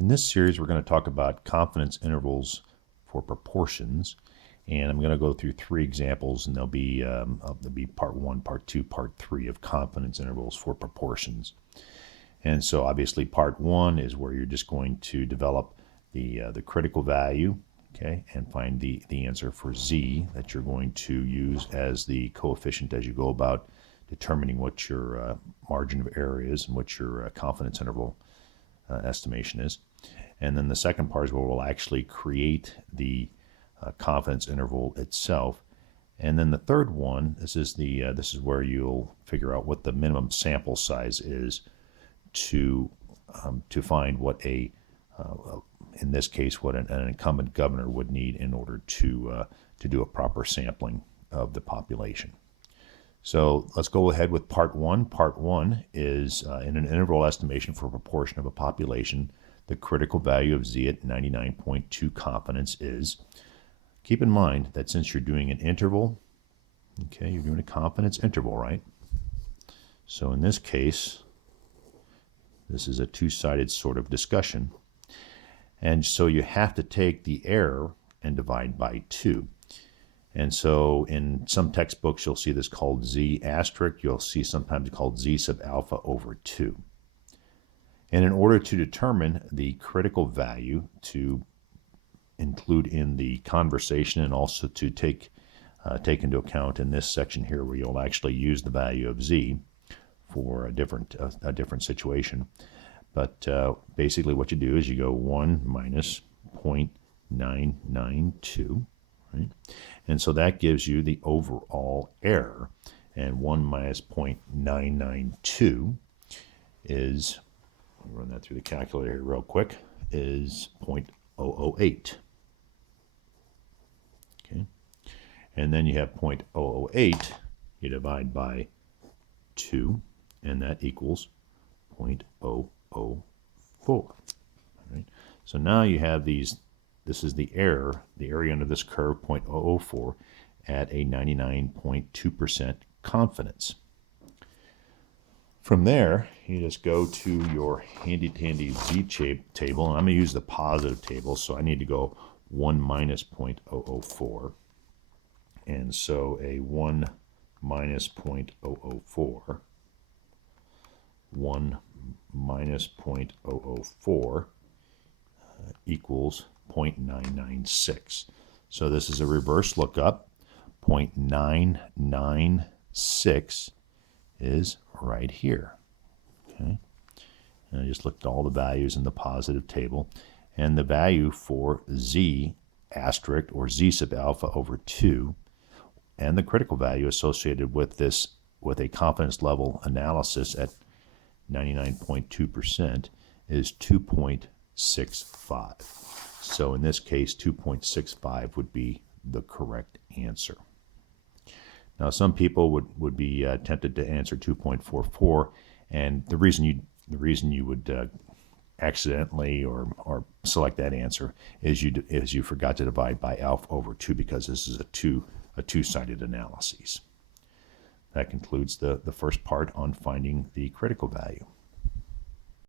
In this series, we're going to talk about confidence intervals for proportions, and I'm going to go through 3 examples, and there'll be part 1, part 2, part 3 of confidence intervals for proportions. And so obviously part 1 is where you're just going to develop the critical value, okay, and find the answer for z that you're going to use as the coefficient as you go about determining what your margin of error is and what your confidence interval estimation is. And then the second part is where we'll actually create the confidence interval itself. And then the third one, this is where you'll figure out what the minimum sample size is to find what in this case what an incumbent governor would need in order to do a proper sampling of the population. So let's go ahead with part 1. Part 1 is in an interval estimation for a proportion of a population, the critical value of z at 99.2 confidence is. Keep in mind that since you're doing an interval, okay, you're doing a confidence interval, right? So in this case, this is a two-sided sort of discussion. And so you have to take the error and divide by 2. And so in some textbooks, you'll see this called z asterisk. You'll see sometimes called z sub alpha over 2. And in order to determine the critical value to include in the conversation and also to take into account in this section here where you'll actually use the value of z for a different situation. But basically what you do is you go 1 minus 0.992, right? And so that gives you the overall error. And 1 minus 0.992 is, I'll run that through the calculator here real quick, is 0.008. Okay. And then you have 0.008, you divide by 2, and that equals 0.004. Right? So now you have these. This is the error, the area under this curve, 0.004, at a 99.2% confidence. From there, you just go to your handy-dandy z table, and I'm going to use the positive table, so I need to go 1 minus 0.004. And so a 1 minus 0.004, 1 minus 0.004 equals 0.996. So this is a reverse lookup. 0.996 is right here. Okay, and I just looked at all the values in the positive table, and the value for z asterisk or z sub alpha over 2 and the critical value associated with this with a confidence level analysis at 99.2% is 2.65. So in this case, 2.65 would be the correct answer. Now, some people would be tempted to answer 2.44, and the reason you would accidentally or select that answer is you forgot to divide by alpha over 2 because this is a two-sided analysis. That concludes the first part on finding the critical value.